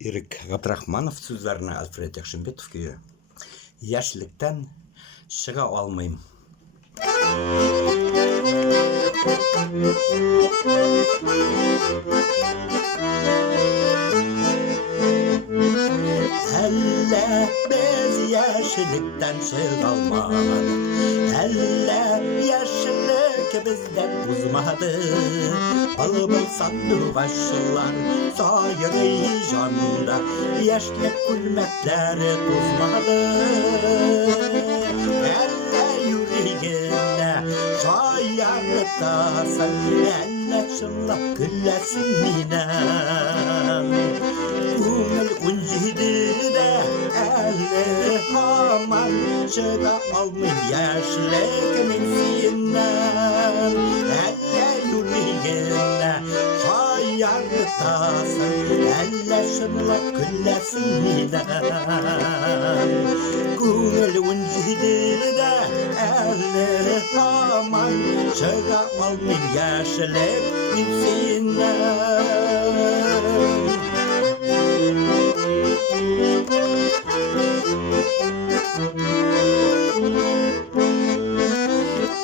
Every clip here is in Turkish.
İrik Abdurahmanov sözlerine Alfred Yakşınbetov köyü. Yaşlıktan çığa almayayım. Helle biz yaşlıktan çığa almadık. Helle yaşlık bizden uzmadı. Bıl sandı başlar sayırı janda. Yaşlık gülmekleri tuzmadı. Helle yüreğine şayartasın. Helle çınlap gülesin minem. Kumel uncidi de elle haman çıga almayın yaşlıkın sinden. Elle yüreğine şayartasın. Elle çınlap gülesin minem. Kumel uncidi de elle haman çıga almayın yaşlıkın sinden.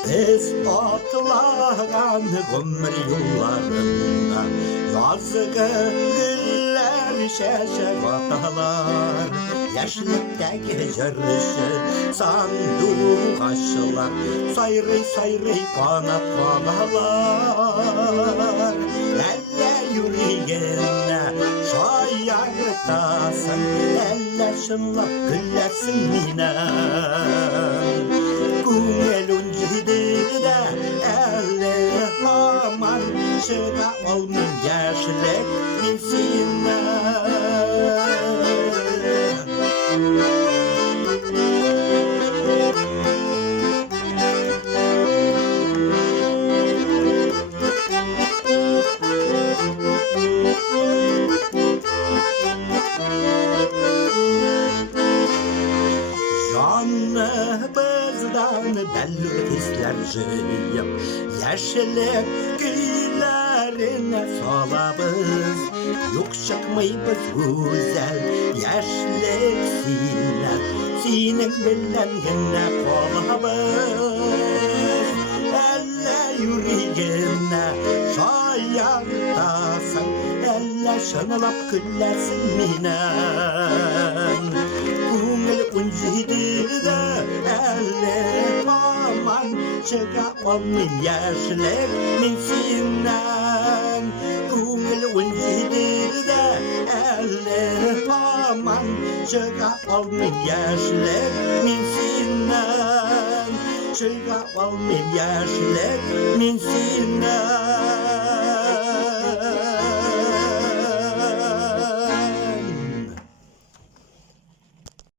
Biz atlagan ömür yollarında yazgı güller şeşe vatalar. Yaşlıktaki yarışı sandık aşılar. Sayrı sayrı kanat kanalar. Elle yüreğine şayartasın. Elle şınlap güllesin minem. Kumel uncidi de elle haman çıga olmayın yaşlık minsinden. Canımızdan belli hisler jıyıp yaşlık güllerine salabız. Yok çıkmayız güzel yaşlık siner. Senin bilen yine kolabız. Elle yüreğine şayartasın. Elle şınlap güllesin minem. Kumel uncidi de elle haman çıga olmayın yaşlık minsinden. Kumel uncidi de elle haman çıga olmayın yaşlık minsinden. Çıga olmayın yaşlık minsinden.